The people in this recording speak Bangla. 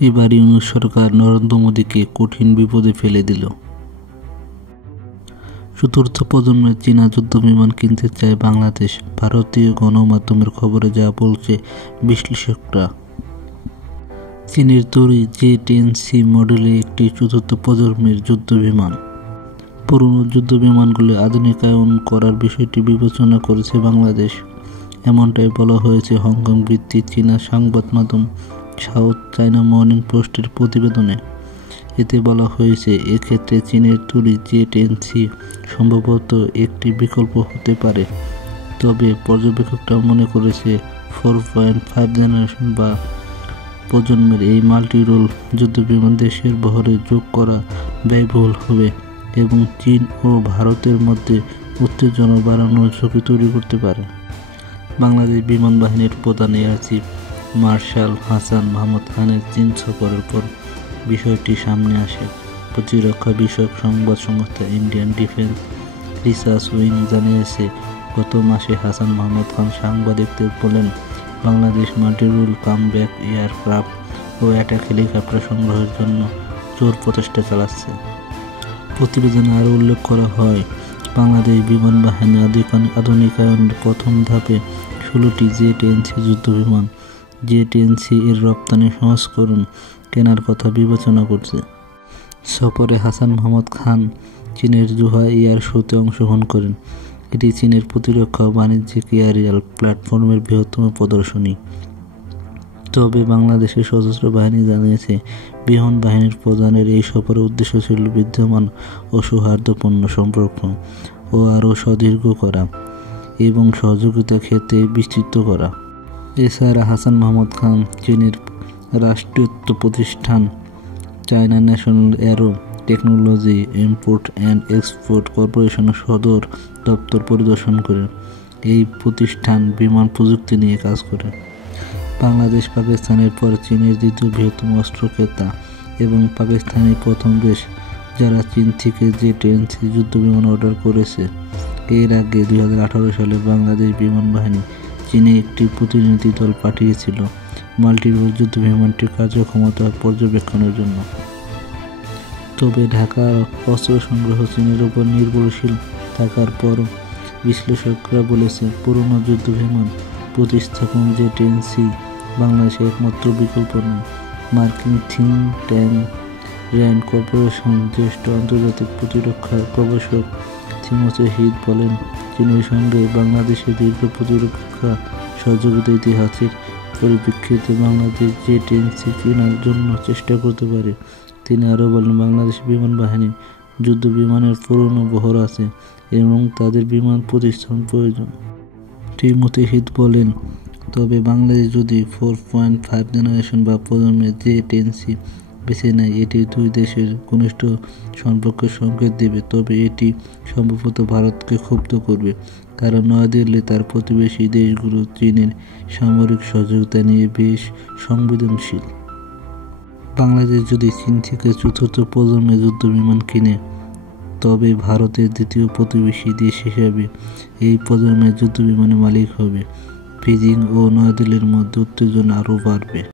এবার ইউনূস সরকার নরেন্দ্র মোদীকে কঠিন বিপদে ফেলে দিল। চতুর্থ প্রজন্মের চীনা যুদ্ধবিমান কিনতে চায় বাংলাদেশ। ভারতীয় গণমাধ্যমের খবরে যা বলছে বিশ্লেষকরা। চীনের তৈরি J-10C মডেলের একটি চতুর্থ প্রজন্মের যুদ্ধবিমান। পুরনো যুদ্ধবিমানগুলি আধুনিকায়ন করার বিষয়টি বিবেচনা করেছে বাংলাদেশ। এমনটাই বলা হয়েছে হংকং ভিত্তিক চীনা সংবাদ মাধ্যম সাউথ চায়না মর্নিং পোস্টের প্রতিবেদনে। এতে বলা হয়েছে, এক্ষেত্রে চীনের তৈরি J-10C সম্ভবত একটি বিকল্প হতে পারে। তবে পর্যবেক্ষকরা মনে করেছে 4.5 জেনারেশন বা প্রজন্মের এই মাল্টি রোল যুদ্ধবিমান দেশের বহরে যোগ করা ব্যয়বহুল হবে এবং চীন ও ভারতের মধ্যে উত্তেজনা বাড়ানোর ঝুঁকি তৈরি করতে পারে। বাংলাদেশ বিমান বাহিনীর প্রধান air chief marshal Hasan Mahmud খানের চীন সফরের পর বিষয়টি সামনে আসে। প্রতিরক্ষা বিষয়ক সংবাদ সংস্থা ইন্ডিয়ান ডিফেন্স রিসার্চ উইং জানিয়েছে, গত মাসে হাসান মাহমুদ খান সাংবাদিকদের বলেন, বাংলাদেশ মাল্টি-রোল কামব্যাক এয়ারক্রাফট ও অ্যাটাক হেলিকপ্টার সংগ্রহের জন্য জোর প্রচেষ্টা চালাচ্ছে। প্রতিবেদনে আরও উল্লেখ করা হয়, বাংলাদেশ বিমান বাহিনী আধুনিকায়নের প্রথম ধাপে 16টি J-10C যুদ্ধবিমান J-10C এর রপ্তানি সংস্করণ কেনার কথা বিবেচনা করছে। সফরে হাসান মাহমুদ খান চীনের জুহা এয়ার শোতে অংশগ্রহণ করেন। এটি চীনের প্রতিরক্ষা ও বাণিজ্যিক এয়ারিয়াল প্ল্যাটফর্মের বৃহত্তম প্রদর্শনী। তবে বাংলাদেশের সশস্ত্র বাহিনী জানিয়েছে, বিমান বাহিনীর প্রধানের এই সফরের উদ্দেশ্য ছিল বিদ্যমান ও সৌহার্দ্যপূর্ণ সম্পর্ক ও আরও সুদৃঢ় করা এবং সহযোগিতা ক্ষেত্রে বিস্তৃত করা। এছাড়া হাসান মাহমুদ খান চীনের রাষ্ট্রায়ত্ত প্রতিষ্ঠান China national arrow technology import and export কর্পোরেশনের সদর দপ্তর পরিদর্শন করেন। এই প্রতিষ্ঠান বিমান প্রযুক্তি নিয়ে কাজ করে। বাংলাদেশ পাকিস্তানের পর চীনের দ্বিতীয় বৃহত্তম অস্ত্র ক্রেতা এবং পাকিস্তানি প্রথম দেশ যারা চীন থেকে J-10C যুদ্ধবিমান অর্ডার করেছে। এর আগে 2018 সালে বাংলাদেশ বিমান বাহিনী চীনে একটি প্রতিনিধি দল পাঠিয়েছিল মাল্টি-রোল যুদ্ধবিমানটির কার্যক্ষমতা পর্যবেক্ষণের জন্য। তবে ঢাকার অস্ত্র সংগ্রহ চীনের উপর নির্ভরশীল থাকার পরও বিশ্লেষকরা বলেছে, পুরনো যুদ্ধবিমান প্রতিস্থাপন J-10C বাংলাদেশের একমাত্র বিকল্প নয়। মার্কিন থিঙ্ক ট্যাঙ্ক র্যান্ড কর্পোরেশন জ্যেষ্ঠ আন্তর্জাতিক প্রতিরক্ষা গবেষক থিমোথি হিথ বলেন, চীনের সঙ্গে বাংলাদেশের দীর্ঘ প্রতিরক্ষা সহযোগিতা ইতিহাসের পরিপ্রেক্ষিতে বাংলাদেশ J-10C কেনার জন্য চেষ্টা করতে পারে। তিনি আরও বলেন, বাংলাদেশ বিমান বাহিনীর যুদ্ধ বিমানের পুরনো বহর আছে এবং তাদের বিমান প্রতিস্থাপন প্রয়োজন। থিমোথি হিথ বলেন, তবে বাংলাদেশ যদি 4.5 জেনারেশন বা প্রজন্মের J-10C বেছে নেয়, এটি দুই দেশের ঘনিষ্ঠ সম্পর্কের সংকেত দেবে। তবে এটি সম্ভবত ভারতকে ক্ষুব্ধ করবে, কারণ নয়াদিল্লি তার প্রতিবেশী দেশগুলো চীনের সামরিক সহযোগিতা নিয়ে বেশ সংবেদনশীল। বাংলাদেশ যদি চীন থেকে চতুর্থ প্রজন্মের যুদ্ধবিমান কিনে, তবে ভারতের দ্বিতীয় প্রতিবেশী দেশ হিসাবে এই প্রজন্মের যুদ্ধবিমানের মালিক হবে। বেজিং ও নয়াদিল্লির মধ্যে উত্তেজনা আরও বাড়বে।